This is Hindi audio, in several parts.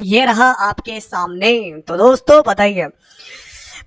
ये रहा आपके सामने। तो दोस्तों बताइए,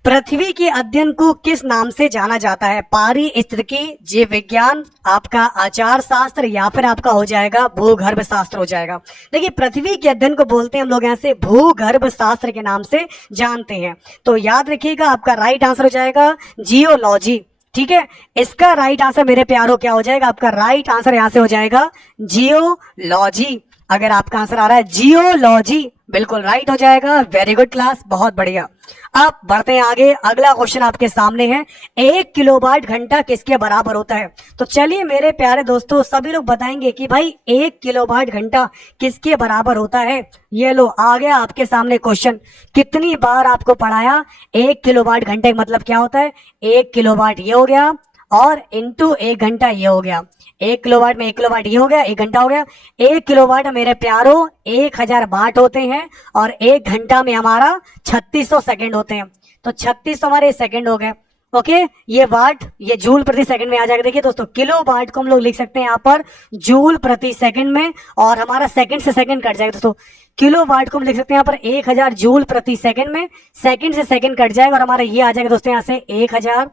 पृथ्वी के अध्ययन को किस नाम से जाना जाता है? पारिस्थितिकी, जीव विज्ञान, आपका आचार शास्त्र, या फिर आपका हो जाएगा भूगर्भ शास्त्र हो जाएगा। देखिए, पृथ्वी के अध्ययन को बोलते हैं हम लोग यहाँ से भूगर्भ शास्त्र के नाम से जानते हैं। तो याद रखिएगा, आपका राइट आंसर हो जाएगा जियोलॉजी। ठीक है, इसका राइट आंसर मेरे प्यारो क्या हो जाएगा? आपका राइट आंसर यहां से हो जाएगा जियोलॉजी। अगर आपका आंसर आ रहा है जियोलॉजी, बिल्कुल राइट हो जाएगा। वेरी गुड क्लास, बहुत बढ़िया। अब बढ़ते हैं आगे। अगला क्वेश्चन आपके सामने है, 1 किलोवाट घंटा किसके बराबर होता है? तो चलिए मेरे प्यारे दोस्तों, सभी लोग बताएंगे कि भाई 1 किलोवाट घंटा किसके बराबर होता है। ये लो, आ गया आपके सामने क्वेश्चन। कितनी बार आपको पढ़ाया? 1 किलोवाट घंटे का मतलब क्या होता है? 1 किलोवाट ये हो गया, और इंटू 1 घंटा ये हो गया। 1 किलोवाट में 1 किलोवाट ये हो गया, 1 घंटा हो गया। 1 किलोवाट मेरे प्यारो 1000 वाट होते हैं, और 1 घंटा में हमारा 3600 सेकंड होते हैं। तो 3600 हमारे सेकंड हो गए। ओके, ये वाट ये जूल प्रति सेकंड में आ जाएगा। देखिए दोस्तों, किलो वाट को हम लोग लिख सकते हैं यहाँ पर जूल प्रति सेकंड में, और हमारा सेकंड से सेकंड कट जाएगा दोस्तों। किलो वाट को हम लिख सकते हैं यहाँ पर 1000 जूल प्रति सेकंड में, सेकंड से सेकंड कट जाएगा, और हमारा ये आ जाएगा दोस्तों यहाँ से 1000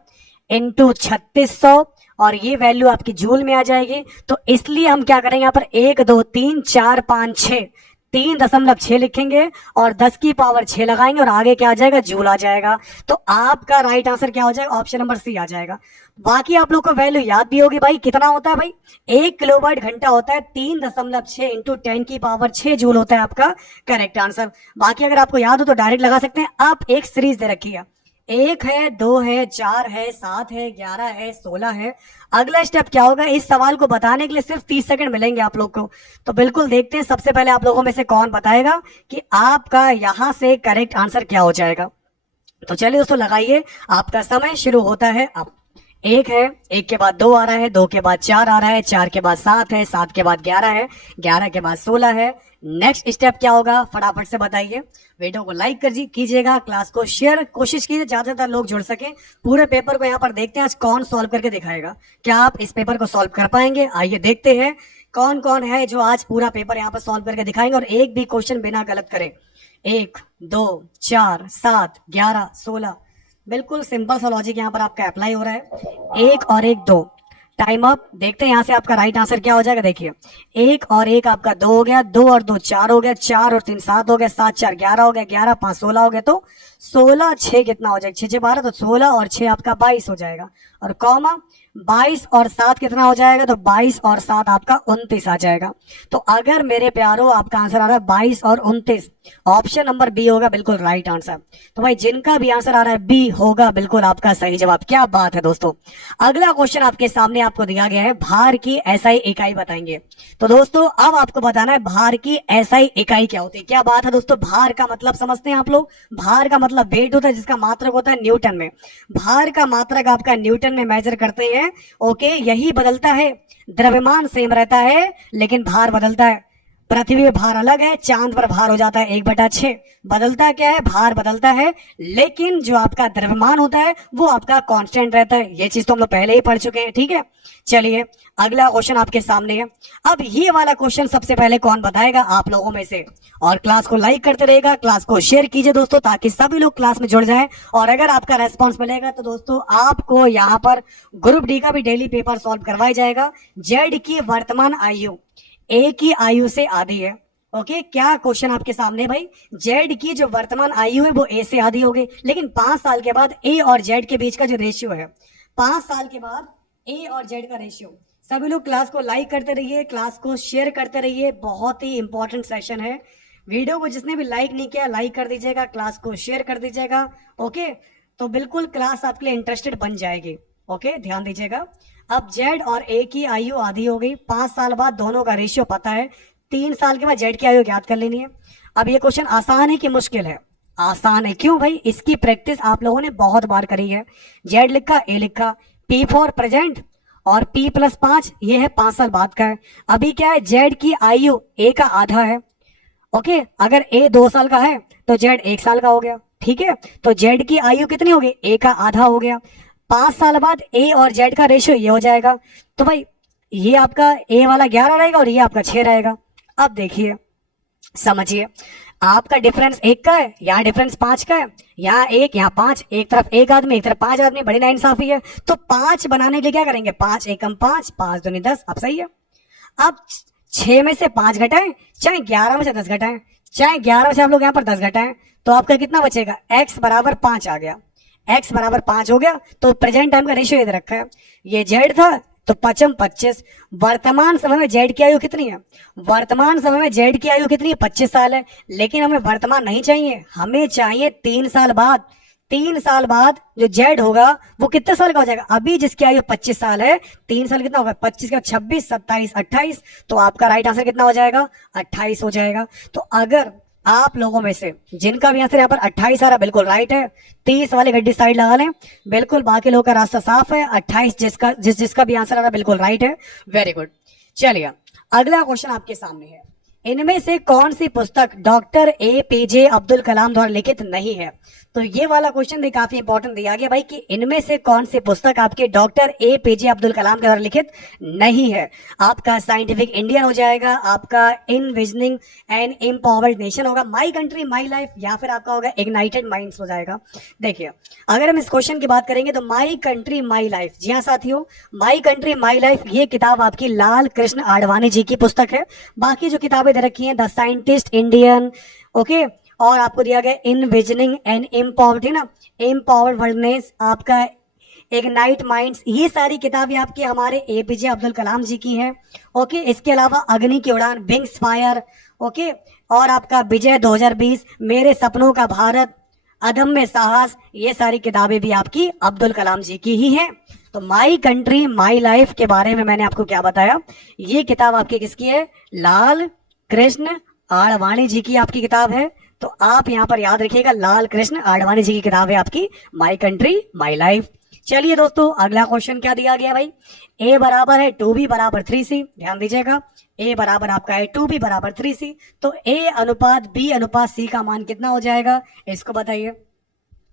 इंटू 3600, और ये वैल्यू आपकी जूल में आ जाएगी। तो इसलिए हम क्या करेंगे यहाँ पर 1 2 3 4 5 6 3.6 लिखेंगे, और 10 की पावर 6 लगाएंगे, और आगे क्या आ जाएगा? जूल आ जाएगा। तो आपका राइट आंसर क्या हो जाएगा? ऑप्शन नंबर सी आ जाएगा। बाकी आप लोग को वैल्यू याद भी होगी भाई, कितना होता है भाई? 1 किलोवाट घंटा होता है 3.6 इंटू 10 की पावर 6 जूल होता है आपका करेक्ट आंसर। बाकी अगर आपको याद हो तो डायरेक्ट लगा सकते हैं। आप एक सीरीज दे रखी है, 1 है, 2 है, 4 है, 7 है, 11 है, 16 है। अगला स्टेप क्या होगा? इस सवाल को बताने के लिए सिर्फ 30 सेकंड मिलेंगे आप लोग को। तो बिल्कुल देखते हैं, सबसे पहले आप लोगों में से कौन बताएगा कि आपका यहां से करेक्ट आंसर क्या हो जाएगा। तो चलिए दोस्तों, लगाइए, आपका समय शुरू होता है अब। 1 है, 1 के बाद 2 आ रहा है, 2 के बाद 4 आ रहा है, 4 के बाद 7 है, 7 के बाद 11 है, 11 के बाद 16 है। नेक्स्ट स्टेप क्या होगा? फटाफट से बताइए। वीडियो को लाइक कर कीजिएगा, क्लास को शेयर कोशिश कीजिए ज्यादातर लोग जुड़ सके। पूरे पेपर को यहाँ पर देखते हैं आज कौन सॉल्व करके दिखाएगा। क्या आप इस पेपर को सॉल्व कर पाएंगे? आइए देखते हैं कौन कौन है जो आज पूरा पेपर यहाँ पर सॉल्व करके दिखाएंगे, और एक भी क्वेश्चन बिना गलत करे। 1 2 4 7 11 16, बिल्कुल सिंपल सा लॉजिक यहाँ पर आपका अप्लाई हो रहा है। 1 और 1 2, टाइम अप। देखते हैं यहाँ से आपका राइट आंसर क्या हो जाएगा। देखिए, 1 और 1 आपका 2 हो गया, 2 और 2 4 हो गया, 4 और 3 7 हो गया, 7 4 11 हो गया, 11 5 16 हो गया। तो 16 6 कितना हो जाएगा? 6 6 12, तो 16 और 6 आपका 22 हो जाएगा, और कॉमा 22 और 7 कितना हो जाएगा? तो 22 और 7 आपका 29 आ जाएगा। तो अगर मेरे प्यारो आपका आंसर आ रहा है 22 और 29, ऑप्शन नंबर बी होगा बिल्कुल राइट आंसर। तो भाई जिनका भी आंसर आ रहा है बी होगा बिल्कुल आपका सही जवाब। क्या बात है दोस्तों। अगला क्वेश्चन आपके सामने आपको दिया गया है, भार की एसआई इकाई बताएंगे। तो दोस्तों अब आपको बताना है भार की एसआई इकाई क्या होती है। क्या बात है दोस्तों, भार का मतलब समझते हैं आप लोग। भार का मतलब वेट होता है, जिसका मात्रक होता है न्यूटन में। भार का मात्रक आपका न्यूटन में मेजर करते हैं। ओके, यही बदलता है। द्रव्यमान सेम रहता है, लेकिन भार बदलता है। पृथ्वी पे भार अलग है, चांद पर भार हो जाता है 1/6। बदलता क्या है? भार बदलता है, लेकिन जो आपका द्रव्यमान होता है वो आपका कांस्टेंट रहता है। ये चीज तो हम लोग पहले ही पढ़ चुके हैं। ठीक है, चलिए अगला क्वेश्चन आपके सामने है। अब ये वाला क्वेश्चन सबसे पहले कौन बताएगा आप लोगों में से? और क्लास को लाइक करते रहेगा, क्लास को शेयर कीजिए दोस्तों, ताकि सभी लोग क्लास में जुड़ जाएं। और अगर आपका रेस्पॉन्स मिलेगा तो दोस्तों आपको यहाँ पर ग्रुप डी का भी डेली पेपर सॉल्व करवाया जाएगा। जेड की वर्तमान आयु ए की आयु से आधी है। ओके, क्या क्वेश्चन आपके सामने भाई? जेड की जो वर्तमान आयु है वो ए से आधी हो गई, लेकिन 5 साल के बाद ए और जेड के बीच का जो रेशियो है, 5 साल के बाद ए और जेड का रेशियो। सभी लोग क्लास को लाइक करते रहिए, क्लास को शेयर करते रहिए, बहुत ही इंपॉर्टेंट सेशन है। वीडियो को जिसने भी लाइक नहीं किया लाइक कर दीजिएगा, क्लास को शेयर कर दीजिएगा। ओके, तो बिल्कुल क्लास आपके लिए इंटरेस्टेड बन जाएगी। ओके, ध्यान दीजिएगा। अब जेड और ए की आयु आधी हो गई, 5 साल बाद दोनों का रेशियो पता है, 3 साल के बाद जेड की आयु याद कर लेनी है। अब ये क्वेश्चन आसान है कि मुश्किल है? आसान है। क्यों भाई? इसकी प्रैक्टिस आप लोगों ने बहुत बार करी है। जेड लिखा, ए लिखा, पी फॉर प्रेजेंट, और p + 5 ये है 5 साल बाद का है। अभी क्या है? जेड की आयु ए का आधा है। ओके, अगर ए 2 साल का है तो जेड 1 साल का हो गया। ठीक है, तो जेड की आयु कितनी होगी? ए का आधा हो गया। 5 साल बाद ए और जेड का रेशियो ये हो जाएगा। तो भाई ये आपका ए वाला 11 रहेगा और ये आपका 6 रहेगा। अब देखिए, समझिए, आपका डिफरेंस 1 का है, यहाँ डिफरेंस 5 का है, यहाँ 1 यहाँ 5, एक तरफ 1 आदमी एक तरफ 5 आदमी, बड़ी नाइंसाफी है। तो 5 बनाने के लिए क्या करेंगे, 5 एकम 5, 5 दूनी 10। अब सही है। अब 6 में से 5 घटाएं, चाहे 11 में से 10 घटाएं, चाहे 11 में से आप लोग यहाँ पर 10 घटाएं, तो आपका कितना बचेगा, x बराबर 5 आ गया। x बराबर 5 हो गया। तो प्रेजेंट टाइम का रेशियो इधर रखा है, ये z था तो 5 25। वर्तमान समय में z की आयु कितनी है, वर्तमान समय में z की आयु कितनी है, 25 साल है। लेकिन हमें वर्तमान नहीं चाहिए, हमें चाहिए 3 साल बाद। 3 साल बाद जो z होगा वो कितने साल का हो जाएगा, अभी जिसकी आयु 25 साल है, 3 साल कितना होगा, 25 का 26, 27, 28। तो आपका राइट आंसर कितना हो जाएगा, 28 हो जाएगा। तो अगर आप लोगों में से जिनका भी आंसर यहाँ पर 28 आ रहा बिल्कुल राइट है, 30 वाले गड्डी साइड लगा लें, बिल्कुल बाकी लोगों का रास्ता साफ है। 28 जिसका भी आंसर आ रहा बिल्कुल राइट है, वेरी गुड। चलिए अगला क्वेश्चन आपके सामने है, इनमें से कौन सी पुस्तक डॉक्टर APJ अब्दुल कलाम द्वारा लिखित नहीं है। तो ये वाला क्वेश्चन भी काफी इंपॉर्टेंट दिया गया भाई कि इनमें से कौन सी पुस्तक आपके डॉक्टर APJ अब्दुल कलाम के द्वारा लिखित नहीं है। आपका साइंटिफिक इंडियन हो जाएगा, आपका इनविजनिंग एंड एम्पावर्ड नेशन होगा, माई कंट्री माई लाइफ, या फिर आपका होगा इग्नाइटेड माइंड्स हो जाएगा। देखिए अगर हम इस क्वेश्चन की बात करेंगे तो माई कंट्री माई लाइफ, जी हाँ साथियों, माई कंट्री माई लाइफ ये किताब आपकी लाल कृष्ण आडवाणी जी की पुस्तक है। बाकी जो किताबें दे रखी हैं, द साइंटिस्ट इंडियन, ओके, और आपको दिया गया इनविजनिंग एंड एम्पावर्ड है ना, एम्पावर्ड वर्ल्डनेस, आपका इग्नाइट माइंड्स, ये सारी किताबें आपकी हमारे APJ अब्दुल कलाम जी की हैं। ओके, इसके अलावा अग्नि की उड़ान, विंग्स फायर, ओके, और आपका विजय 2020, मेरे सपनों का भारत, अदम्य साहस, ये सारी किताबें भी आपकी अब्दुल कलाम जी की ही हैं। तो माई कंट्री माई लाइफ के बारे में मैंने आपको क्या बताया, ये किताब आपकी किसकी है, लाल कृष्ण आडवाणी जी की आपकी किताब है। तो आप यहाँ पर याद रखिएगा, लाल कृष्ण आडवाणी जी की किताब है आपकी माई कंट्री माई लाइफ। चलिए दोस्तों अगला क्वेश्चन क्या दिया गया भाई, a बराबर है 2b बराबर 3c, ध्यान दीजिएगा, a बराबर आपका है 2b बराबर 3c, तो a अनुपात b अनुपात c का मान कितना हो जाएगा, इसको बताइए।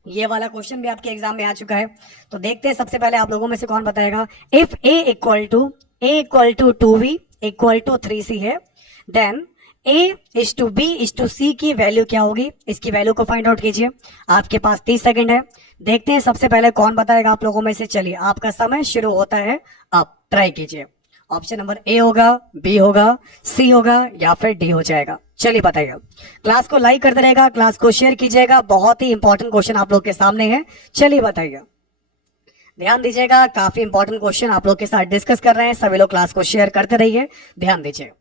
ये वाला क्वेश्चन भी आपके एग्जाम में आ चुका है, तो देखते हैं सबसे पहले आप लोगों में से कौन बताएगा। If a equal to 2b equal to 3c है, देन a/b/c की वैल्यू क्या होगी, इसकी वैल्यू को फाइंड आउट कीजिए। आपके पास 30 सेकंड है, देखते हैं सबसे पहले कौन बताएगा आप लोगों में से। चलिए आपका समय शुरू होता है, आप ट्राई कीजिए। ऑप्शन नंबर A होगा, B होगा, C होगा या फिर D हो जाएगा। चलिए बताइए। क्लास को लाइक करते रहेगा, क्लास को शेयर कीजिएगा, बहुत ही इंपॉर्टेंट क्वेश्चन आप लोग के सामने है। चलिए बताइए, ध्यान दीजिएगा, काफी इंपॉर्टेंट क्वेश्चन आप लोग के साथ डिस्कस कर रहे हैं। सभी लोग क्लास को शेयर करते रहिए, ध्यान दीजिए।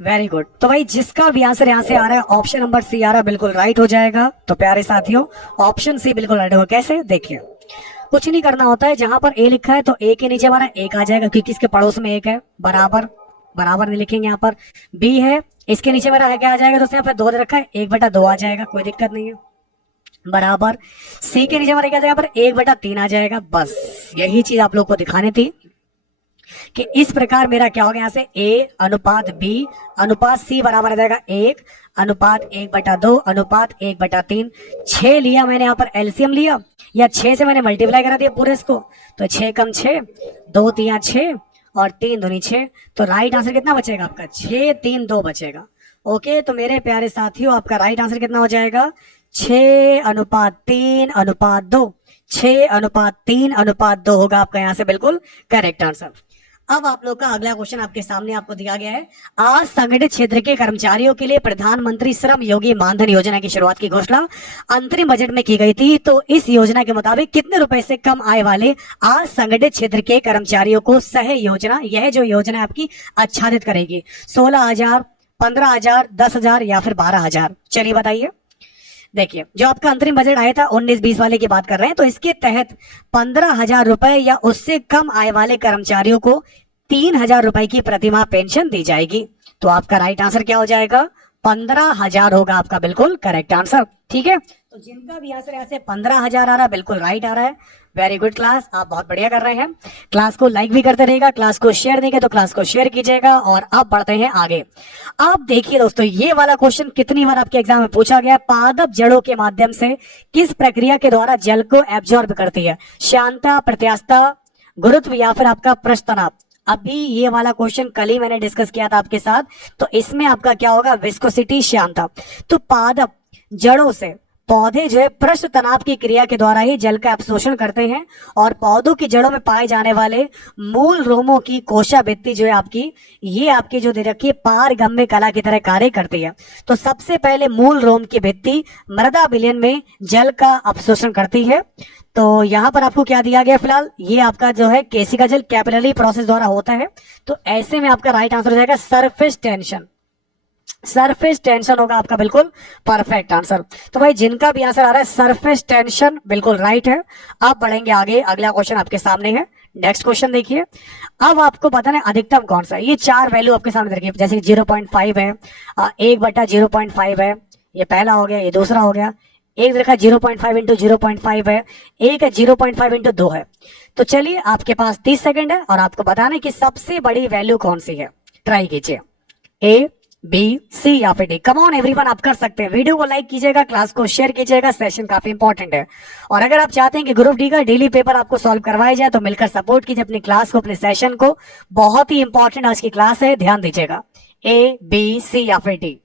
Very good. तो भाई जिसका भी आंसर यहां से आ रहा है ऑप्शन नंबर C आ रहा है, बिल्कुल राइट हो जाएगा। तो प्यारे साथियों ऑप्शन C बिल्कुल राइट होगा। कैसे, देखिए कुछ नहीं करना होता है, जहां पर A लिखा है तो A के नीचे हमारा 1 आ जाएगा, क्योंकि इसके पड़ोस में 1 है, बराबर बराबर नहीं लिखेंगे। यहाँ पर B है, इसके नीचे मेरा है क्या आ जाएगा दोस्तों, यहाँ पर 2 दे रखा है, 1/2 आ जाएगा, कोई दिक्कत नहीं है, बराबर। C के नीचे हमारा क्या आ जाएगा, 1/3 आ जाएगा। बस यही चीज आप लोग को दिखानी थी कि इस प्रकार मेरा क्या होगा, यहाँ से A अनुपात B अनुपात C बराबर आ जाएगा 1 अनुपात 1/2 अनुपात 1/3। 6 लिया मैंने, यहाँ पर एलसीएम लिया, या 6 से मैंने मल्टीप्लाई करा दिया पूरे इसको, तो 6 कम 6, 2 3 6 और 3 दूनी 6। तो राइट आंसर कितना बचेगा आपका, 6 3 2 बचेगा। ओके, तो मेरे प्यारे साथियों आपका राइट आंसर कितना हो जाएगा, 6 अनुपात 3 अनुपात 2, 6 अनुपात 3 अनुपात 2 होगा आपका यहाँ से बिल्कुल करेक्ट आंसर। अब आप लोग का अगला क्वेश्चन आपके सामने आपको दिया गया है, असंगठित क्षेत्र के कर्मचारियों के लिए प्रधानमंत्री श्रम योगी मानधन योजना की शुरुआत की घोषणा अंतरिम बजट में की गई थी। तो इस योजना के मुताबिक कितने रुपए से कम आय वाले असंगठित क्षेत्र के कर्मचारियों को सह योजना, यह जो योजना आपकी आच्छादित करेगी, 16,000, 15,000, 10,000 या फिर 12,000। चलिए बताइए। देखिए जो आपका अंतरिम बजट आया था 19-20 वाले की बात कर रहे हैं, तो इसके तहत 15,000 रुपए या उससे कम आय वाले कर्मचारियों को 3,000 रुपए की प्रतिमाह पेंशन दी जाएगी। तो आपका राइट आंसर क्या हो जाएगा, 15,000 होगा आपका बिल्कुल करेक्ट आंसर। ठीक है, तो तो जिनका भी आंसर यहाँ से 15,000 आ रहा है बिल्कुल राइट आ रहा है। वेरी गुड क्लास, आप बहुत बढ़िया कर रहे हैं। क्लास को लाइक भी करते रहिएगा, क्लास को शेयर नहीं किया तो क्लास को शेयर कीजिएगा। और अब बढ़ते हैं आगे। अब देखिए दोस्तों, ये वाला क्वेश्चन कितनी बार आपके एग्जाम में पूछा गया। पादप जड़ों के माध्यम से किस प्रक्रिया के द्वारा जल को एब्जॉर्ब करती है? श्यानता, प्रत्यास्थता, गुरुत्व या फिर आपका पृष्ठ तनाव। अभी ये वाला क्वेश्चन कल ही मैंने डिस्कस किया था आपके साथ। तो इसमें आपका क्या होगा? विस्कोसिटी, श्यानता। तो पादप जड़ों से पौधे जो है पृष्ठ तनाव की क्रिया के द्वारा ही जल का अवशोषण करते हैं। और पौधों की जड़ों में पाए जाने वाले मूल रोमों की कोशाभित्ति जो है आपकी, ये आपकी जो दे रखी है पारगम्य कला की तरह कार्य करती है। तो सबसे पहले मूल रोम की भित्ति मृदा विलयन में जल का अवशोषण करती है। तो यहाँ पर आपको क्या दिया गया? फिलहाल ये आपका जो है केशिका जल कैपिलरी प्रोसेस द्वारा होता है। तो ऐसे में आपका राइट आंसर हो जाएगा सरफेस टेंशन। सरफेस टेंशन होगा आपका बिल्कुल परफेक्ट आंसर। तो भाई जिनका भी आंसर आ रहा है सरफेस टेंशन बिल्कुल राइट है। अब बढ़ेंगे आगे, अगला क्वेश्चन आपके सामने है। नेक्स्ट क्वेश्चन देखिए। अब आपको बताना है अधिकतम कौन सा है। ये चार वैल्यू आपके सामने रखिए, जैसे 0.5 है, 1/0.5 है, ये पहला हो गया, ये दूसरा हो गया। एक देखा 0.5 इंटू 0.5 है, एक है 0.5 इंटू 2 है। तो चलिए आपके पास 30 सेकंड है और आपको बताना है कि सबसे बड़ी वैल्यू कौन सी है। ट्राई कीजिए, ए, बी, सी या फिर डी। कम ऑन एवरीवन, आप कर सकते हैं। वीडियो को लाइक कीजिएगा, क्लास को शेयर कीजिएगा, सेशन काफी इंपॉर्टेंट है। और अगर आप चाहते हैं कि ग्रुप डी का डेली पेपर आपको सॉल्व करवाया जाए तो मिलकर सपोर्ट कीजिए अपनी क्लास को, अपने सेशन को। बहुत ही इंपॉर्टेंट आज की क्लास है, ध्यान दीजिएगा। ए, बी, सी या फिर D.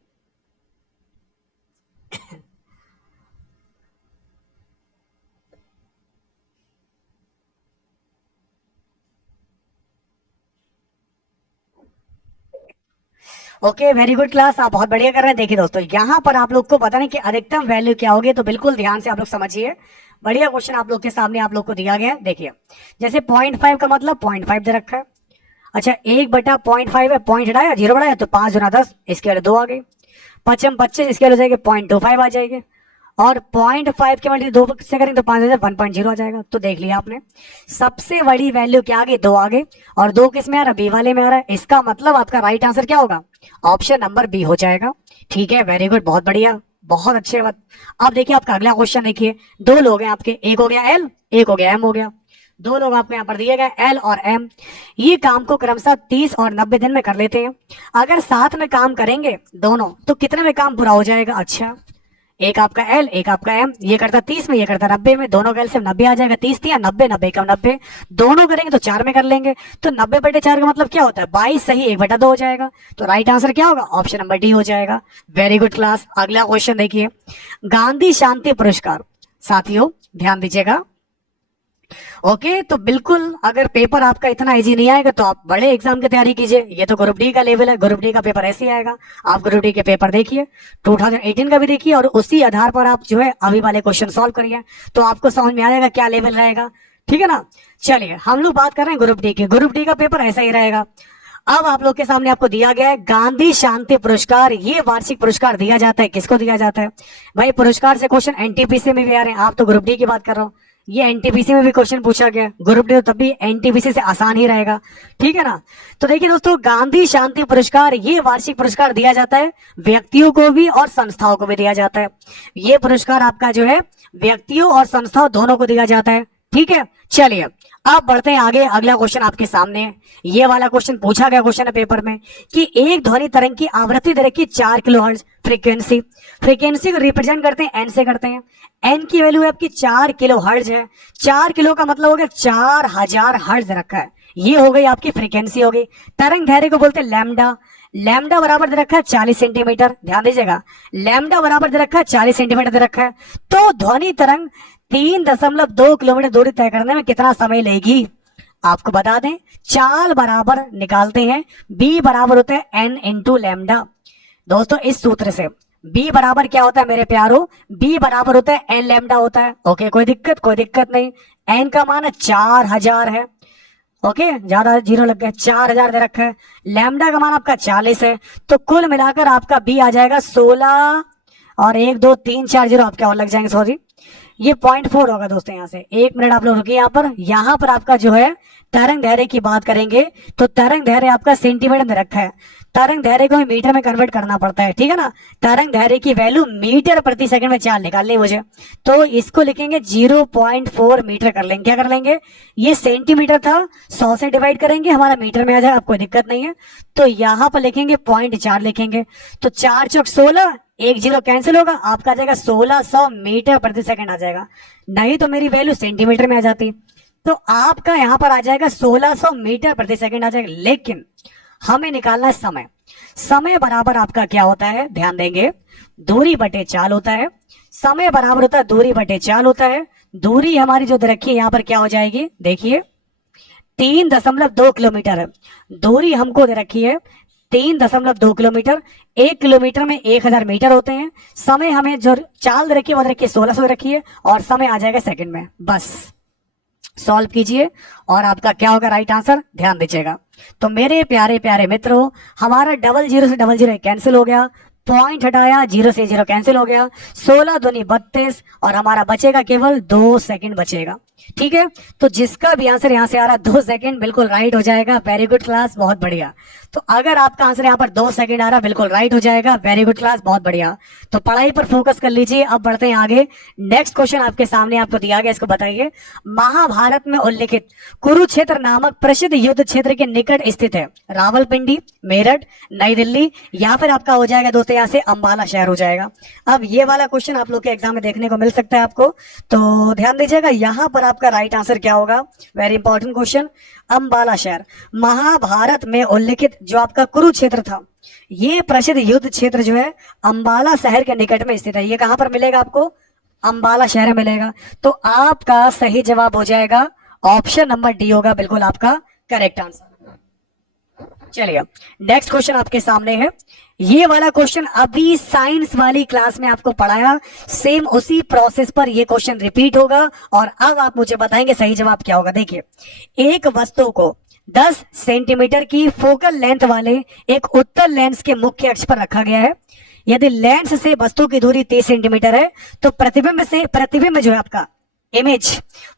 Okay, very good class, आप बहुत बढ़िया कर रहे हैं। देखिए दोस्तों, यहाँ पर आप लोग को पता नहीं कि अधिकतम वैल्यू क्या होगी, तो बिल्कुल ध्यान से आप लोग समझिए। बढ़िया क्वेश्चन आप लोग के सामने आप लोग को दिया गया है। देखिए, जैसे 0.5 का मतलब 0.5 दे रखा है। अच्छा, 1/0.5 है, पॉइंट हटाया, 0 बढ़ाया तो 5 गुना 10, इसके वाले 2 आ गए। 5 25, इसके वाले हो जाएंगे 0.25 आ जाएंगे। और 0.5 के मल्टीप्लाई 2 से करेंगे तो 5 1.0 आ जाएगा। तो देख लिया आपने, सबसे बड़ी वैल्यू क्या आ गई? 2 आ गई। और 2 किस में आ रहा है? बी वाले में आ रहा है। इसका मतलब आपका राइट आंसर क्या होगा? ऑप्शन नंबर बी हो जाएगा। ठीक है, वेरी गुड, बहुत बढ़िया, बहुत अच्छे बात। अब देखिए आपका अगला क्वेश्चन देखिए। 2 लोग हैं आपके, एक हो गया एल, एक हो गया एम हो गया। 2 लोग आपको यहाँ पर दिए गए एल और एम। ये काम को क्रमशः 30 और 90 दिन में कर लेते हैं। अगर साथ में काम करेंगे दोनों तो कितने में काम पूरा हो जाएगा? अच्छा, एक आपका एल, एक आपका एम, ये करता 30 में, ये करता 90 में, दोनों का एलसीएम 90 आ जाएगा। 30 दिया 90, 90 का 90, दोनों करेंगे तो 4 में कर लेंगे। तो 90/4 का मतलब क्या होता है? 22 सही 1/2 हो जाएगा। तो राइट आंसर क्या होगा? ऑप्शन नंबर डी हो जाएगा। वेरी गुड क्लास, अगला क्वेश्चन देखिए। गांधी शांति पुरस्कार, साथियों ध्यान दीजिएगा। ओके, तो बिल्कुल अगर पेपर आपका इतना इजी नहीं आएगा तो आप बड़े एग्जाम की तैयारी कीजिए। ये तो ग्रुप डी का लेवल है, ग्रुप डी का पेपर ऐसे ही आएगा। आप ग्रुप डी के पेपर देखिए, 2018 का भी देखिए, और उसी आधार पर आप जो है अभी वाले क्वेश्चन सॉल्व करिए, तो आपको समझ में आ जाएगा क्या लेवल रहेगा। ठीक है ना। चलिए, हम लोग बात कर रहे हैं ग्रुप डी के। ग्रुप डी का पेपर ऐसा ही रहेगा। अब आप लोग के सामने आपको दिया गया है गांधी शांति पुरस्कार। ये वार्षिक पुरस्कार दिया जाता है, किसको दिया जाता है भाई? पुरस्कार से क्वेश्चन एनटीपीसी में भी आ रहे हैं। आप तो ग्रुप डी की बात कर रहे हो, ये एनटीपीसी में भी क्वेश्चन पूछा गया। ग्रुप डी तो तब भी एनटीपीसी से आसान ही रहेगा। ठीक है ना। तो देखिए दोस्तों, गांधी शांति पुरस्कार ये वार्षिक पुरस्कार दिया जाता है, व्यक्तियों को भी और संस्थाओं को भी दिया जाता है। ये पुरस्कार आपका जो है व्यक्तियों और संस्थाओं दोनों को दिया जाता है। ठीक है, चलिए अब बढ़ते हैं आगे। अगला क्वेश्चन आपके सामने है। ये वाला क्वेश्चन पूछा गया क्वेश्चन है पेपर में कि एक ध्वनि तरंग की आवृत्ति दे रखी 4 किलोहर्ट्ज फ्रीक्वेंसी। फ्रीक्वेंसी को रिप्रेजेंट करते हैं एन से करते हैं। एन की वैल्यू आपकी 4 किलोहर्ट्ज है। 4 किलो का मतलब हो गया 4000 हर्ट्ज रखा है। ये हो गई आपकी फ्रीक्वेंसी हो गई। तरंग धैर्य को बोलते हैं लैम्डा। लैम्डा बराबर दे रखा है 40 सेंटीमीटर। ध्यान दीजिएगा, लैम्डा बराबर दे रखा है 40 सेंटीमीटर दे रखा है। तो ध्वनि तरंग 3.2 किलोमीटर दूरी तय करने में कितना समय लेगी? आपको बता दें, चाल बराबर निकालते हैं, बी बराबर होता है एन इंटू लैम्डा। दोस्तों इस सूत्र से बी बराबर क्या होता है मेरे प्यारो? बी बराबर होता है एन लैम्डा होता है। ओके, कोई दिक्कत नहीं। एन का मान 4000 है। ओके, ज्यादा जीरो लग गया, 4000 दे रखा है। लैम्डा का मान आपका 40 है। तो कुल मिलाकर आपका बी आ जाएगा 16 और 1 2 3 4 जीरो आपके और लग जाएंगे, सॉरी, ये 0.4 होगा दोस्तों। यहाँ से 1 मिनट आप लोग रुकिए। यहाँ पर आपका जो है तरंग दैर्घ्य की बात करेंगे तो तरंग दैर्घ्य आपका सेंटीमीटर में रखा है, तरंग दैर्घ्य को मीटर में कन्वर्ट करना पड़ता है, ठीक है ना। तरंग दैर्घ्य की वैल्यू मीटर प्रति सेकंड में 4 निकालनी है मुझे, तो इसको लिखेंगे 0.4 मीटर कर लेंगे। क्या कर लेंगे, ये सेंटीमीटर था, 100 से डिवाइड करेंगे हमारा मीटर में आ जाए, आपको दिक्कत नहीं है। तो यहाँ पर लिखेंगे 0.4 लिखेंगे, तो 4 चौक 16, 1 0 कैंसिल होगा, आपका आ जाएगा 1600 मीटर प्रति सेकंड आ जाएगा। नहीं तो मेरी वैल्यू सेंटीमीटर में आ जाती, तो आपका यहाँ पर आ जाएगा 1600 मीटर प्रति सेकंड आ जाएगा। लेकिन हमें निकालना है समय। समय बराबर आपका क्या होता है, ध्यान देंगे, दूरी बटे चाल होता है। समय बराबर होता है दूरी बटे चाल होता है। दूरी हमारी जो रखी है यहाँ पर क्या हो जाएगी, देखिए 3.2 किलोमीटर है दूरी हमको दे रखी है, 3.2 किलोमीटर। 1 किलोमीटर में 1000 मीटर होते हैं। समय हमें जो चाल दे रखी है वो रखी है 1600 रखी है, और समय आ जाएगा सेकंड में। बस सॉल्व कीजिए और आपका क्या होगा राइट आंसर, ध्यान दीजिएगा। तो मेरे प्यारे प्यारे मित्रों, हमारा 00 से 00 कैंसिल हो गया, पॉइंट हटाया, 0 से 0 कैंसिल हो गया, 16 दूनी 32, और हमारा बचेगा केवल 2 सेकंड बचेगा। ठीक है, तो जिसका भी आंसर यहाँ से आ रहा 2 सेकंड बिल्कुल राइट हो जाएगा। वेरी गुड क्लास, बहुत बढ़िया। तो अगर आपका आंसर यहाँ पर 2 सेकंड आ रहा बिल्कुल राइट हो जाएगा। वेरी गुड क्लास, बहुत बढ़िया। तो पढ़ाई पर फोकस कर लीजिए। अब बढ़ते हैं आगे। नेक्स्ट क्वेश्चन आपके सामने आपको दिया गया, इसको बताइए। महाभारत में उल्लिखित कुरुक्षेत्र नामक प्रसिद्ध युद्ध क्षेत्र के निकट स्थित है रावलपिंडी, मेरठ, नई दिल्ली, या फिर आपका हो जाएगा दोस्तों यहाँ से अंबाला शहर हो जाएगा। अब ये वाला क्वेश्चन आप लोग के एग्जाम में देखने को मिल सकता है आपको, तो ध्यान दीजिएगा। यहाँ पर आपका राइट आंसर क्या होगा, वेरी इंपॉर्टेंट क्वेश्चन, अंबाला शहर। महाभारत में उल्लिखित जो आपका कुरुक्षेत्र था, ये प्रसिद्ध युद्ध क्षेत्र जो है अंबाला शहर के निकट में स्थित है। ये कहां पर मिलेगा आपको, अंबाला शहर में मिलेगा। तो आपका सही जवाब हो जाएगा ऑप्शन नंबर डी होगा, बिल्कुल आपका करेक्ट आंसर। चलिए नेक्स्ट क्वेश्चन आपके सामने है। ये वाला क्वेश्चन अभी साइंस वाली क्लास में आपको पढ़ाया, सेम उसी प्रोसेस पर ये क्वेश्चन रिपीट होगा, और अब आप मुझे बताएंगे सही जवाब क्या होगा। देखिए, एक वस्तु को 10 सेंटीमीटर की फोकल लेंथ वाले एक उत्तल लेंस के मुख्य अक्ष पर रखा गया है। यदि लेंस से वस्तु की दूरी 30 सेंटीमीटर है तो प्रतिबिंब जो है आपका इमेज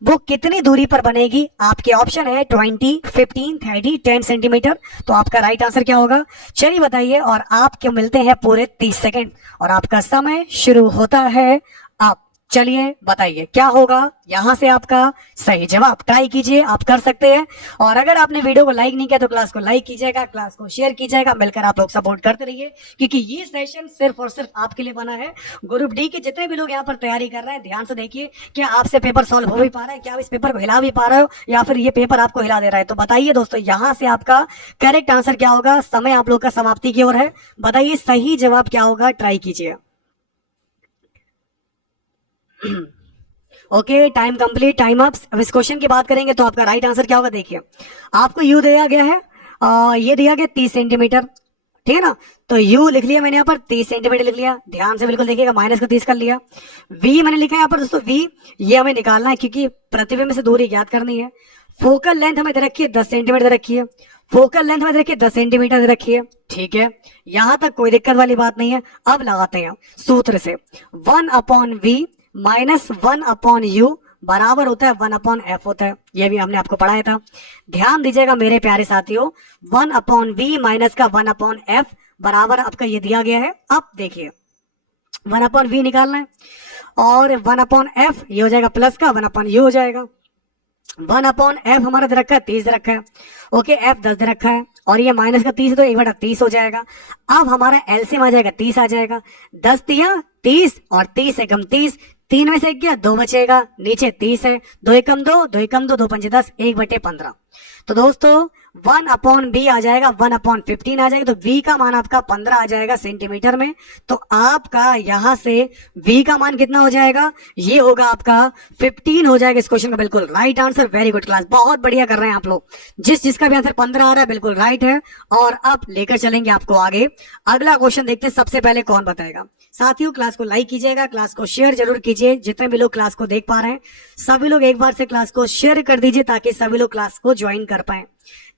वो कितनी दूरी पर बनेगी। आपके ऑप्शन है 20, 15, 30, 10 सेंटीमीटर। तो आपका राइट आंसर क्या होगा, चलिए बताइए। और आपके मिलते हैं पूरे 30 सेकंड, और आपका समय शुरू होता है। आप चलिए बताइए क्या होगा यहां से आपका सही जवाब। ट्राई कीजिए, आप कर सकते हैं। और अगर आपने वीडियो को लाइक नहीं किया तो क्लास को लाइक कीजिएगा, क्लास को शेयर कीजिएगा। मिलकर आप लोग सपोर्ट करते रहिए, क्योंकि ये सेशन सिर्फ और सिर्फ आपके लिए बना है। ग्रुप डी के जितने भी लोग यहाँ पर तैयारी कर रहे हैं, ध्यान से देखिए, क्या आपसे पेपर सॉल्व हो भी पा रहा है, क्या आप इस पेपर को हिला भी पा रहे हो, या फिर ये पेपर आपको हिला दे रहा है। तो बताइए दोस्तों, यहाँ से आपका करेक्ट आंसर क्या होगा। समय आप लोग का समाप्ति की ओर है, बताइए सही जवाब क्या होगा, ट्राई कीजिए। Okay, time complete, time up. अब इस क्वेश्चन की बात करेंगे तो आपका राइट आंसर क्या होगा। देखिए, आपको यू दिया गया है, ये दिया गया 30 सेंटीमीटर, ठीक है ना। तो यू लिख लिया मैंने यहाँ पर, 30 सेंटीमीटर लिख लिया। ध्यान से बिल्कुल देखिएगा, माइनस का 30 कर लिया। वी मैंने लिखा है यहाँ पर दोस्तों, वी ये हमें निकालना है, क्योंकि प्रतिबिंब से दूरी ज्ञात करनी है। फोकल लेंथ हमें दे रखी है 10 सेंटीमीटर दे रखी है, फोकल लेंथ में देखिए 10 सेंटीमीटर दे रखी है। ठीक है, यहां तक कोई दिक्कत वाली बात नहीं है। अब लगाते हैं सूत्र से, 1/v माइनस 1/u बराबर होता है 1/f होता है। ये भी हमने आपको पढ़ाया था, ध्यान दीजिएगा मेरे प्यारे साथियों। 1/v माइनस का 1/f बराबर आपका ये दिया गया है। अब देखिए 1/v निकालना है, और 1/f ये हो जाएगा प्लस का 1/u हो जाएगा। 1/f हमारा दे रखा है 30 दे रखा है, ओके, f 10 दे रखा है, और ये माइनस का 30 है तो 1/30 हो जाएगा। अब हमारा एलसीएम आ जाएगा 30 आ जाएगा, 10 तिया 30 और 30 एकम 30, 3 में से गया 2 बचेगा, नीचे 30 है, 2 एकम 2, 2 एकम 2, 2 पंचे 10, 1/15। तो दोस्तों 1/b आ जाएगा, 1/15 आ जाएगा, तो v का मान आपका 15 आ जाएगा सेंटीमीटर में। तो आपका यहां से v का मान कितना हो जाएगा, ये होगा आपका 15 हो जाएगा। इस क्वेश्चन का बिल्कुल right answer. Very good class, बहुत बढ़िया कर रहे हैं आप लोग। जिसका भी आंसर 15 आ रहा है बिल्कुल राइट है। और अब लेकर चलेंगे आपको आगे। अगला क्वेश्चन देखते हैं, सबसे पहले कौन बताएगा। साथियों, क्लास को लाइक कीजिएगा, क्लास को शेयर जरूर कीजिए। जितने भी लोग क्लास को देख पा रहे हैं सभी लोग एक बार से क्लास को शेयर कर दीजिए, ताकि सभी लोग क्लास को ज्वाइन कर पाए।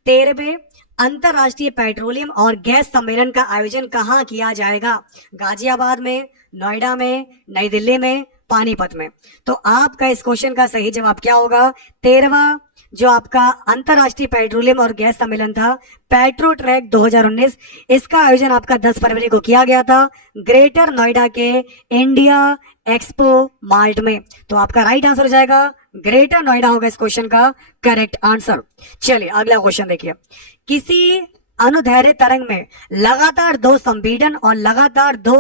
13वें अंतरराष्ट्रीय पेट्रोलियम और गैस सम्मेलन का आयोजन कहाँ किया जाएगा। गाजियाबाद में, नोएडा में, नई दिल्ली में, पानीपत में। तो आपका इस क्वेश्चन का सही जवाब क्या होगा? 13वां जो आपका अंतरराष्ट्रीय पेट्रोलियम और गैस सम्मेलन था, पेट्रो ट्रैक 2019, इसका आयोजन आपका 10 फरवरी को किया गया था ग्रेटर नोएडा के इंडिया एक्सपो मार्ट में। तो आपका राइट आंसर हो जाएगा ग्रेटर नोएडा होगा इस क्वेश्चन का करेक्ट आंसर। चलिए अगला क्वेश्चन देखिए। किसी अनुदैर्घ्य तरंग में लगातार दो संपीड़न और लगातार दो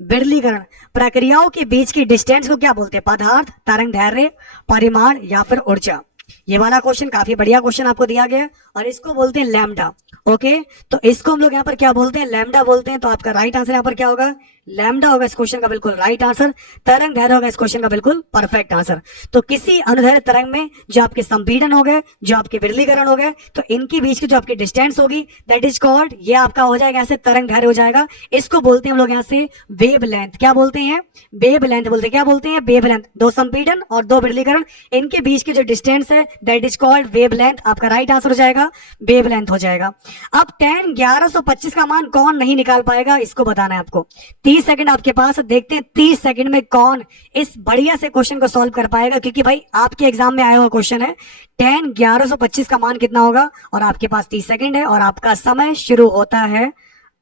विरलीकरण प्रक्रियाओं के बीच की डिस्टेंस को क्या बोलते हैं? पदार्थ, तरंग दैर्घ्य, परिमाण या फिर ऊर्जा। ये वाला क्वेश्चन काफी बढ़िया क्वेश्चन आपको दिया गया और इसको बोलते हैं लैम्डा। ओके, तो इसको हम लोग यहाँ पर क्या बोलते हैं? लैम्डा बोलते हैं। तो आपका राइट आंसर यहाँ पर क्या होगा? लैम्डा होगा इस क्वेश्चन का बिल्कुल राइट आंसर। तरंग दैर्घ्य होगा इस क्वेश्चन का बिल्कुल परफेक्ट आंसर। तो किसी अनुदैर्घ्य तरंग में जो आपके संपीड़न हो गए, जो आपके विरलीकरण हो गए, तो इनके बीच की जो आपकी डिस्टेंस होगी दैट इज कॉल्ड, ये आपका हो जाएगा ऐसे तरंग दैर्घ्य हो जाएगा। इसको बोलते हैं हम लोग यहाँ से वेव लेंथ। क्या बोलते हैं? वेव लेंथ बोलते हैं। क्या बोलते हैं? Wave length. दो संपीड़न और दो विरलीकरण, इनके बीच की जो डिस्टेंस है that is called wave length. आपका राइट आंसर हो जाएगा वेव लेंथ हो जाएगा। अब tan 1125 का मान कौन नहीं निकाल पाएगा, इसको बताना है आपको। 30 सेकंड आपके पास, देखते हैं 30 सेकंड में कौन इस बढ़िया से क्वेश्चन को सॉल्व कर पाएगा, क्योंकि भाई आपके एग्जाम में आया हुआ क्वेश्चन है। tan 1125 का मान कितना होगा और आपके पास 30 सेकंड है और आपका समय शुरू होता है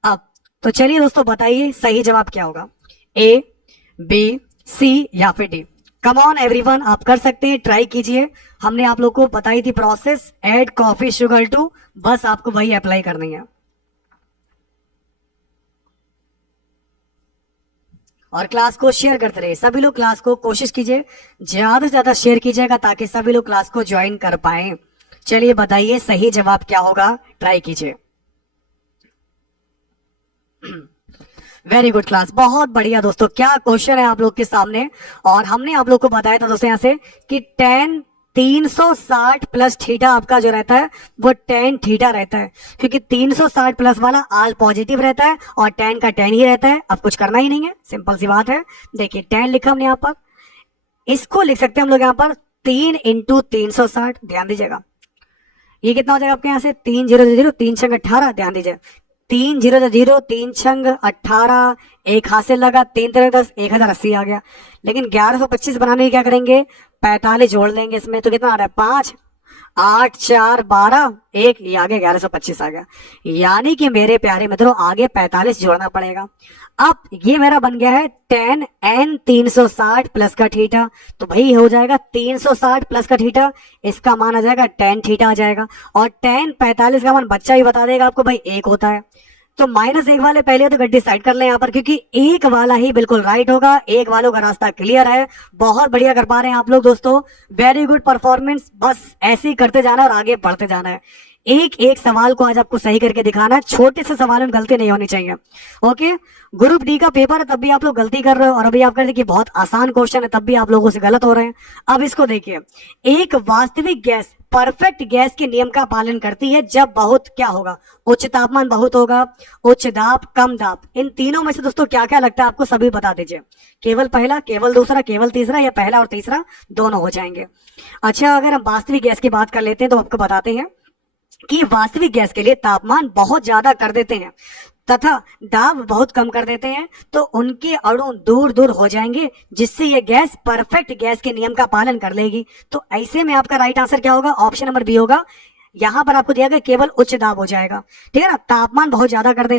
अब। तो चलिए दोस्तों बताइए सही जवाब क्या होगा? ए, बी, सी या फिर डी? कम ऑन एवरीवन, आप कर सकते हैं, ट्राई कीजिए। हमने आप लोग को बताई थी process, add coffee sugar too, बस आपको वही अप्लाई करनी है। और क्लास को शेयर करते रहिए, सभी लोग क्लास को कोशिश कीजिए ज्यादा से ज्यादा शेयर कीजिएगा ताकि सभी लोग क्लास को ज्वाइन कर पाए। चलिए बताइए सही जवाब क्या होगा, ट्राई कीजिए। वेरी गुड क्लास, बहुत बढ़िया दोस्तों। क्या क्वेश्चन है आप लोग के सामने, और हमने आप लोग को बताया था दोस्तों यहाँ से कि tan 360 प्लस थीटा आपका जो रहता है वो tan थीटा रहता है, क्योंकि 360 प्लस वाला आल पॉजिटिव रहता है और tan का tan ही रहता है। अब कुछ करना ही नहीं है, सिंपल सी बात है। देखिए tan लिखा हमने यहाँ पर, इसको लिख सकते हैं हम लोग यहाँ पर 3 इंटू 360। ध्यान दीजिएगा ये कितना हो जाएगा आपके यहाँ से 3 0 0 3 छंग 18। ध्यान दीजिए 3 0 0 3 छंग 18, एक हाथ से लगा, 3 3 10, 1080 आ गया। लेकिन 1125 बनाने की क्या करेंगे? 45 जोड़ लेंगे इसमें, तो कितना आ रहा है? 5 8 4 12 1, ये आगे 1125 आ गया। यानी कि मेरे प्यारे मित्रों आगे 45 जोड़ना पड़ेगा। अब ये मेरा बन गया है tan n 360 प्लस का थीटा, तो भाई हो जाएगा 360 प्लस का थीटा, इसका मान आ जाएगा tan थीटा आ जाएगा। और tan 45 का मान बच्चा ही बता देगा आपको भाई 1 होता है। तो -1 वाले पहले तो डिसाइड कर लें यहाँ पर, क्योंकि 1 वाला ही बिल्कुल राइट होगा। 1 वालों का रास्ता क्लियर है, बहुत बढ़िया कर पा रहे हैं आप लोग दोस्तों, वेरी गुड परफॉर्मेंस। बस ऐसे ही करते जाना और आगे बढ़ते जाना है। एक एक सवाल को आज आपको सही करके दिखाना है, छोटे से सवाल में गलती नहीं होनी चाहिए। ओके, ग्रुप डी का पेपर है तब भी आप लोग गलती कर रहे हो, और अभी आप कहते कि बहुत आसान क्वेश्चन है तब भी आप लोगों से गलत हो रहे हैं। अब इसको देखिए, एक वास्तविक गैस परफेक्ट गैस के नियम का पालन करती है जब बहुत क्या होगा? उच्च तापमान बहुत होगा, उच्च दाब, कम दाब। इन तीनों में से दोस्तों क्या क्या लगता है आपको, सभी बता दीजिए। केवल पहला, केवल दूसरा, केवल तीसरा, या पहला और तीसरा दोनों हो जाएंगे। अच्छा, अगर हम वास्तविक गैस की बात कर लेते हैं तो आपको बताते हैं कि वास्तविक गैस के लिए तापमान बहुत ज्यादा कर देते हैं तथा दाब बहुत कम कर देते हैं, तो उनके अणु दूर दूर हो जाएंगे, जिससे ये गैस परफेक्ट गैस के नियम का पालन कर लेगी। तो ऐसे में आपका राइट आंसर क्या होगा? ऑप्शन नंबर बी होगा। यहां पर आपको दिया गया केवल उच्च दाब हो जाएगा, ठीक है ना। तापमान बहुत ज्यादा कर दे,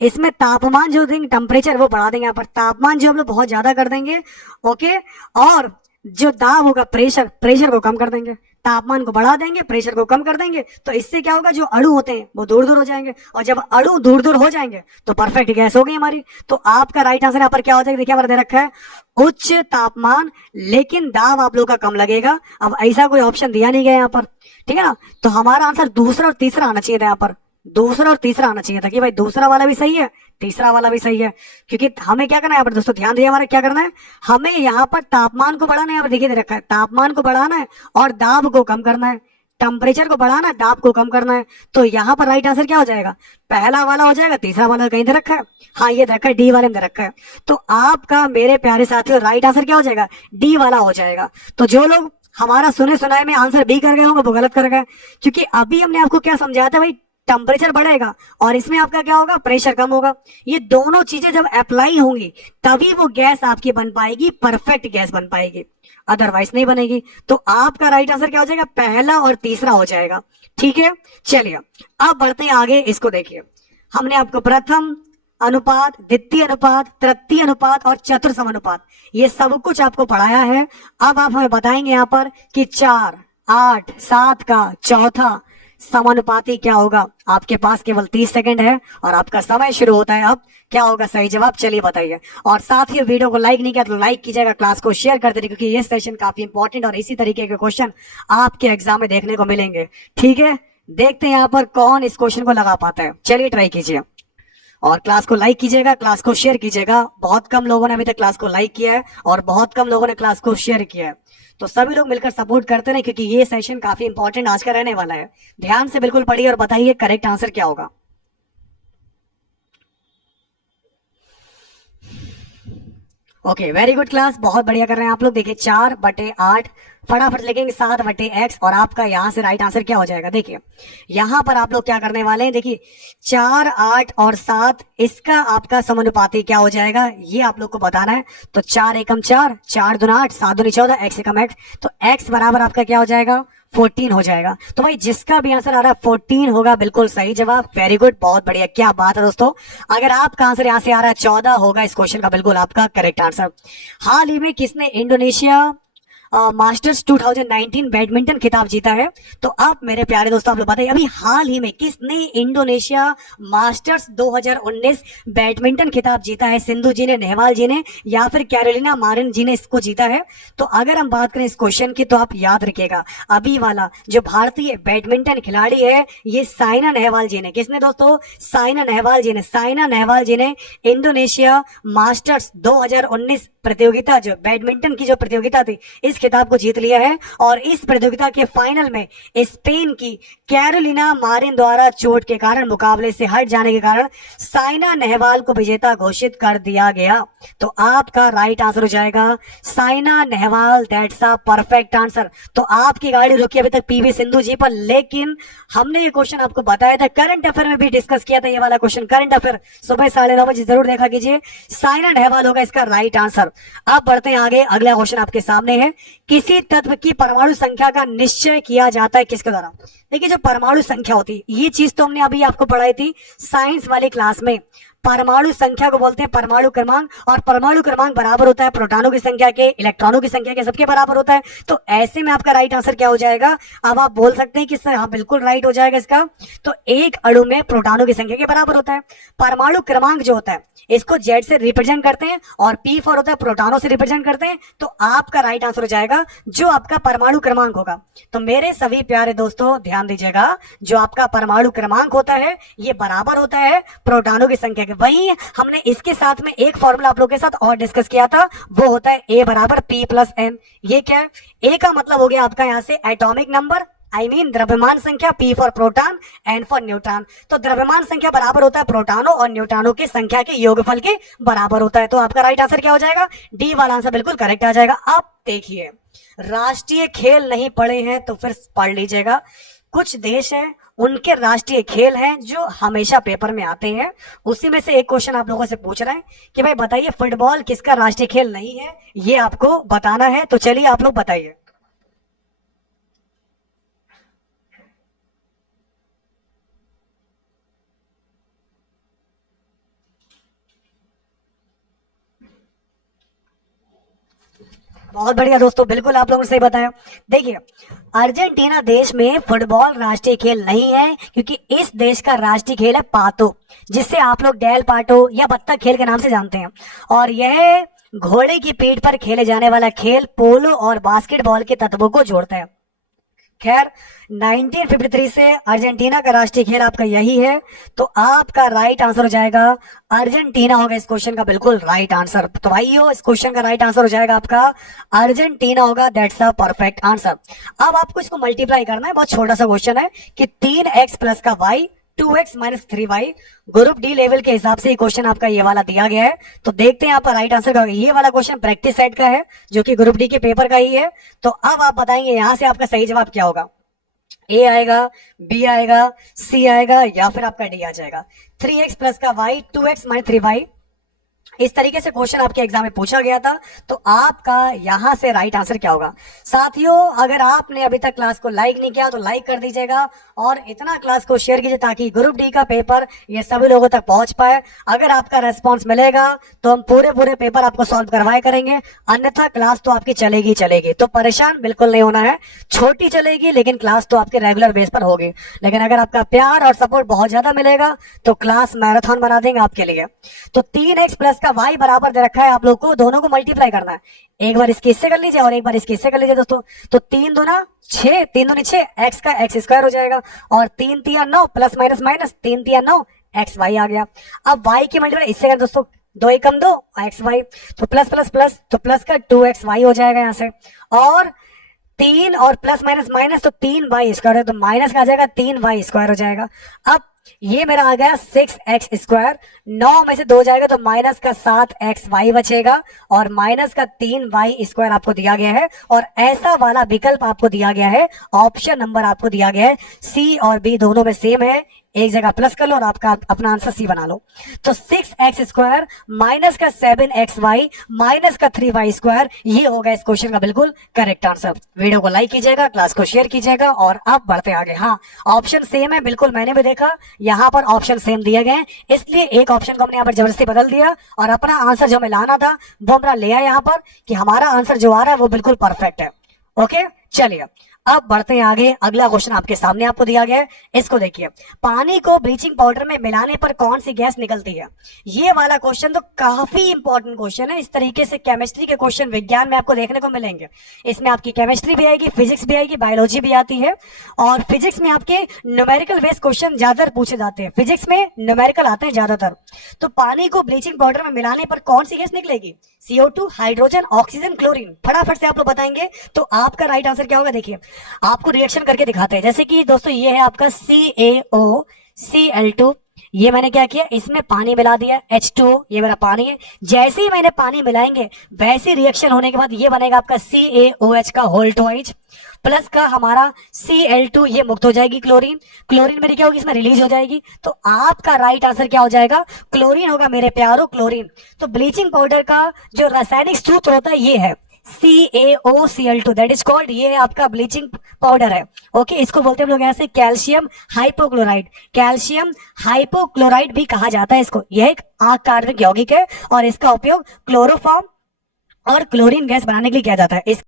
इसमें तापमान जो देंगे, टेम्परेचर वो बढ़ा देंगे। यहाँ पर तापमान जो हम लोग बहुत ज्यादा कर देंगे, ओके, और जो दाब होगा, प्रेशर को कम कर देंगे। तापमान को बढ़ा देंगे, प्रेशर को कम कर देंगे, तो इससे क्या होगा? जो अणु होते हैं वो दूर दूर हो जाएंगे, और जब अणु दूर दूर हो जाएंगे तो परफेक्ट गैस हो गई हमारी। तो आपका राइट आंसर यहाँ पर क्या हो जाएगा? देखिए हमारा दे रखा है उच्च तापमान, लेकिन दाब आप लोग का कम लगेगा। अब ऐसा कोई ऑप्शन दिया नहीं गया यहाँ पर, ठीक है ना। तो हमारा आंसर दूसरा और तीसरा आना चाहिए था, यहाँ पर दूसरा और तीसरा आना चाहिए था कि भाई दूसरा वाला भी सही है, तीसरा वाला भी सही है। क्योंकि हमें क्या करना है यहाँ पर दोस्तों, ध्यान दिए, हमारा क्या करना है? हमें यहाँ पर तापमान को बढ़ाना है। यहाँ पर देखिए दे रखा है तापमान को बढ़ाना है और दाब को कम करना है। टेम्परेचर को बढ़ाना है, दाब को कम करना है। तो यहाँ पर राइट आंसर क्या हो जाएगा? पहला वाला हो जाएगा, तीसरा वाला कहीं दे रखा है, हाँ ये रखा है, डी वाले में दे रखा है। तो आपका मेरे प्यारे साथियों राइट आंसर क्या हो जाएगा? डी वाला हो जाएगा। तो जो लोग हमारा सुने सुनाए में आंसर बी कर गए होंगे वो गलत कर गए, क्योंकि अभी हमने आपको क्या समझाया था भाई, टेम्परेचर बढ़ेगा और इसमें आपका क्या होगा, प्रेशर कम होगा। ये दोनों चीजें जब अप्लाई होंगी तभी वो गैस आपकी बन पाएगी, परफेक्ट गैस बन पाएगी, अदरवाइज नहीं बनेगी। तो आपका राइट आंसर क्या हो जाएगा, पहला और तीसरा हो जाएगा। ठीक है, चलिए अब बढ़ते हैं आगे। इसको देखिए, हमने आपको प्रथम अनुपात, द्वितीय अनुपात, तृतीय अनुपात और चतुर्थ समानुपात ये सब कुछ आपको पढ़ाया है। अब आप हमें बताएंगे यहाँ पर कि 4, 8, 7 का चौथा समानुपाती क्या होगा। आपके पास केवल 30 सेकंड है और आपका समय शुरू होता है। अब क्या होगा सही जवाब, चलिए बताइए। और साथ ही वीडियो को लाइक नहीं किया तो लाइक कीजिएगा, क्लास को शेयर करते रहिए, क्योंकि ये सेशन काफी इंपॉर्टेंट और इसी तरीके के क्वेश्चन आपके एग्जाम में देखने को मिलेंगे। ठीक है, देखते हैं यहाँ पर कौन इस क्वेश्चन को लगा पाता है। चलिए ट्राई कीजिए और क्लास को लाइक कीजिएगा, क्लास को शेयर कीजिएगा। बहुत कम लोगों ने अभी तक क्लास को लाइक किया है और बहुत कम लोगों ने क्लास को शेयर किया है, तो सभी लोग मिलकर सपोर्ट करते रहे, क्योंकि ये सेशन काफी इंपॉर्टेंट आज का रहने वाला है। ध्यान से बिल्कुल पढ़िए और बताइए करेक्ट आंसर क्या होगा। ओके, वेरी गुड क्लास, बहुत बढ़िया कर रहे हैं आप लोग। देखिए 4/8 फटाफट लिखेंगे 7/x और आपका यहां से राइट आंसर क्या हो जाएगा। देखिए यहां पर आप लोग क्या करने वाले हैं, देखिए 4, 8 और 7 इसका आपका समानुपाती क्या हो जाएगा ये आप लोग को बताना है। तो 4 एकम 4, 4 दूना 8, 7 दूनी 14, x एकम x, तो x बराबर आपका क्या हो जाएगा, 14 हो जाएगा। तो भाई जिसका भी आंसर आ रहा है 14 होगा, बिल्कुल सही जवाब, वेरी गुड, बहुत बढ़िया, क्या बात है दोस्तों। अगर आपका आंसर यहां से आ रहा है 14 होगा इस क्वेश्चन का बिल्कुल आपका करेक्ट आंसर। हाल ही में किसने इंडोनेशिया मास्टर्स 2019 बैडमिंटन खिताब जीता है। तो आप मेरे प्यारे दोस्तों आप लोग बताइए, अभी हाल ही में किसने इंडोनेशिया मास्टर्स 2019 बैडमिंटन खिताब जीता है। सिंधु जी ने, नेहवाल जी ने, या फिर कैरोलिना मारिन जी ने इसको जीता है। तो अगर हम बात करें इस क्वेश्चन की तो आप याद रखिएगा, अभी वाला जो भारतीय बैडमिंटन खिलाड़ी है ये साइना नेहवाल जी ने, किसने दोस्तों, साइना नेहवाल जी ने, साइना नेहवाल जी ने इंडोनेशिया मास्टर्स 2019 प्रतियोगिता, जो बैडमिंटन की जो प्रतियोगिता थी, इस खिताब को जीत लिया है। और इस प्रतियोगिता के फाइनल में स्पेन की कैरोलिना मारिन द्वारा चोट के कारण, मुकाबले से हट जाने के कारण साइना नेहवाल को विजेता घोषित कर दिया गया। तो आपका राइट आंसर हो जाएगा Saina Nehwal, that's a perfect answer. तो आपकी गाड़ी रुकी अभी तक पीवी सिंधु जी पर, लेकिन हमने ये क्वेश्चन आपको बताया था, करंट अफेयर में भी डिस्कस किया था ये वाला क्वेश्चन, करंट अफेयर सुबह 9:30 बजे जरूर देखा कीजिए। साइना नेहवाल होगा इसका राइट आंसर। अब बढ़ते हैं आगे, अगला क्वेश्चन आपके सामने है, किसी तत्व की परमाणु संख्या का निश्चय किया जाता है किसके द्वारा। देखिए जो परमाणु संख्या होती है, ये चीज तो हमने अभी आपको पढ़ाई थी साइंस वाली क्लास में। परमाणु संख्या को बोलते हैं परमाणु क्रमांक, और परमाणु क्रमांक बराबर होता है प्रोटॉनों की संख्या के, इलेक्ट्रॉनों की संख्या के, सबके बराबर होता है। तो ऐसे में आपका राइट आंसर क्या हो जाएगा। अब आप बोल सकते हैं कि सर हाँ बिल्कुल राइट हो जाएगा इसका। तो एक अणु में प्रोटॉनों की संख्या के बराबर होता है। परमाणु क्रमांक जो होता है इसको जेड से रिप्रेजेंट करते हैं और P4 होता है प्रोटॉनों से रिप्रेजेंट करते हैं। तो आपका राइट आंसर हो जाएगा जो आपका परमाणु क्रमांक होगा। तो मेरे सभी प्यारे दोस्तों ध्यान दीजिएगा, जो आपका परमाणु क्रमांक होता है ये बराबर होता है प्रोटॉनों की संख्या के। वहीं हमने इसके साथ में एक फॉर्मूला आप लोगों के साथ और डिस्कस किया था, वो होता है A बराबर P+N। ये क्या है, A का मतलब हो गया आपका यहाँ से एटॉमिक नंबर, आई मीन द्रव्यमान संख्या, P for proton, N for neutron. तो द्रव्यमान संख्या बराबर होता है प्रोटॉनों और न्यूट्रॉनों की संख्या के योगफल के बराबर होता है। तो आपका राइट आंसर क्या हो जाएगा, डी वाला आंसर बिल्कुल करेक्ट आ जाएगा। अब देखिए राष्ट्रीय खेल नहीं पढ़े हैं तो फिर पढ़ लीजिएगा। कुछ देश हैं उनके राष्ट्रीय खेल हैं जो हमेशा पेपर में आते हैं, उसी में से एक क्वेश्चन आप लोगों से पूछ रहे हैं कि भाई बताइए फुटबॉल किसका राष्ट्रीय खेल नहीं है, ये आपको बताना है। तो चलिए आप लोग बताइए। बहुत बढ़िया दोस्तों, बिल्कुल आप लोगों ने सही बताया। देखिए अर्जेंटीना देश में फुटबॉल राष्ट्रीय खेल नहीं है, क्योंकि इस देश का राष्ट्रीय खेल है पातो, जिससे आप लोग डेल पाटो या बत्तख खेल के नाम से जानते हैं। और यह घोड़े की पीठ पर खेले जाने वाला खेल पोलो और बास्केटबॉल के तत्वों को जोड़ता है। खैर 1953 से अर्जेंटीना का राष्ट्रीय खेल आपका यही है। तो आपका राइट आंसर हो जाएगा अर्जेंटीना होगा इस क्वेश्चन का बिल्कुल राइट आंसर। तो भाइयों इस क्वेश्चन का राइट आंसर हो जाएगा आपका अर्जेंटीना होगा, दैट्स अ परफेक्ट आंसर। अब आपको इसको मल्टीप्लाई करना है, बहुत छोटा सा क्वेश्चन है कि 3x प्लस का y 2x minus 3y group D level के हिसाब से क्वेश्चन आपका ये वाला दिया गया है। तो देखते हैं यहाँ पर राइट आंसर का। ये वाला क्वेश्चन प्रैक्टिस सेट का है जो कि ग्रुप डी के पेपर का ही है। तो अब आप बताएंगे यहाँ से आपका सही जवाब क्या होगा। ए आएगा, बी आएगा, सी आएगा या फिर आपका डी आ जाएगा। 3x प्लस का y, 2x माइनस 3y, इस तरीके से क्वेश्चन आपके एग्जाम में पूछा गया था। तो आपका यहां से राइट आंसर क्या होगा? साथियों, अगर आपने अभी तक क्लास को लाइक नहीं किया तो लाइक कर दीजिएगा और इतना क्लास को शेयर कीजिए ताकि ग्रुप डी का पेपर ये सभी लोगों तक पहुंच पाए। अगर आपका रेस्पॉन्स मिलेगा तो हम पूरे पेपर आपको सॉल्व करवाए करेंगे, अन्यथा क्लास तो आपकी चलेगी चलेगी। तो परेशान बिल्कुल नहीं होना है, छोटी चलेगी लेकिन क्लास तो आपके रेगुलर बेस पर होगी। लेकिन अगर आपका प्यार और सपोर्ट बहुत ज्यादा मिलेगा तो क्लास मैराथन बना देंगे आपके लिए। तो 3x प्लस का y बराबर दे रखा है आप लोग को, दोनों को मल्टीप्लाई करना है। एक बार इसके इससे कर लीजिए और एक बार इसके इससे कर लीजिए दोस्तों। तो 3 दूना 6, 3 दूनी 6, x का x स्क्वायर हो जाएगा और 3 तिया 9 प्लस माइनस माइनस 3 तिया 9 एक्स वाई आ गया। अब y की मल्टीप्लाई इससे कर दोस्तों, 2 एकम 2 एक्स वाई, तो प्लस प्लस प्लस तो प्लस का 2xy हो जाएगा यहाँ से, और 3 और प्लस माइनस माइनस तो 3y स्क्वायर है, तो माइनस का आ जाएगा 3y स्क्वायर हो जाएगा। अब ये मेरा आ गया 6x स्क्वायर, 9 में से 2 जाएगा तो माइनस का 7xy बचेगा और माइनस का 3y स्क्वायर आपको दिया गया है। और ऐसा वाला विकल्प आपको दिया गया है, ऑप्शन नंबर आपको दिया गया है, सी और बी दोनों में सेम है, एक जगह प्लस कर लो और आपका अपना आंसर सी बना लो। तो 6x स्क्वायर माइनस का 7xy माइनस का 3y स्क्वायर, ये होगा इस क्वेश्चन का बिल्कुल करेक्ट आंसर। वीडियो को लाइक कीजिएगा, क्लास को शेयर कीजिएगा और अब बढ़ते आगे। हाँ, ऑप्शन सेम है, बिल्कुल मैंने भी देखा यहाँ पर ऑप्शन सेम दिए गए, इसलिए एक ऑप्शन को हमने यहाँ पर जबरदस्ती बदल दिया और अपना आंसर जो हमें लाना था वो हमारा ले आया यहाँ पर कि हमारा आंसर जो आ रहा है वो बिल्कुल परफेक्ट है। ओके, चलिए अब बढ़ते हैं आगे। अगला क्वेश्चन आपके सामने आपको दिया गया है, इसको देखिए। पानी को ब्लीचिंग पाउडर में मिलाने पर कौन सी गैस निकलती है? ये वाला क्वेश्चन तो काफी इंपॉर्टेंट क्वेश्चन है। इस तरीके से केमिस्ट्री के क्वेश्चन विज्ञान में आपको देखने को मिलेंगे। इसमें आपकी केमिस्ट्री भी आएगी, फिजिक्स भी आएगी, बायोलॉजी भी आती है और फिजिक्स में आपके न्यूमेरिकल बेस्ड क्वेश्चन ज्यादातर पूछे जाते हैं। फिजिक्स में न्यूमेरिकल आते हैं ज्यादातर। तो पानी को ब्लीचिंग पाउडर में मिलाने पर कौन सी गैस निकलेगी? CO2, hydrogen, oxygen, chlorine. फटाफट से आप लोग बताएंगे तो आपका राइट आंसर क्या होगा? देखिए आपको रिएक्शन करके दिखाते हैं। जैसे कि दोस्तों ये है आपका CaOCl2, ये मैंने क्या किया, इसमें पानी मिला दिया, H2O, ये मेरा पानी है। जैसे ही मैंने पानी मिलाएंगे वैसे रिएक्शन होने के बाद ये बनेगा आपका CaOH का होल टॉइज प्लस का हमारा Cl2, ये मुक्त हो जाएगी क्लोरीन। क्लोरीन मेरी क्या होगी, इसमें रिलीज हो जाएगी। तो आपका राइट आंसर क्या हो जाएगा? क्लोरीन होगा मेरे प्यारो, क्लोरीन। तो ब्लीचिंग पाउडर का जो रासायनिक सूत्र होता है ये है CaOCl2, दैट इज कॉल्ड, ये आपका ब्लीचिंग पाउडर है। ओके, इसको बोलते हैं हम लोग ऐसे कैल्शियम हाइपोक्लोराइड। कैल्शियम हाइपोक्लोराइड भी कहा जाता है इसको। यह एक अकार्बनिक यौगिक है और इसका उपयोग क्लोरोफॉर्म और क्लोरीन गैस बनाने के लिए किया जाता है।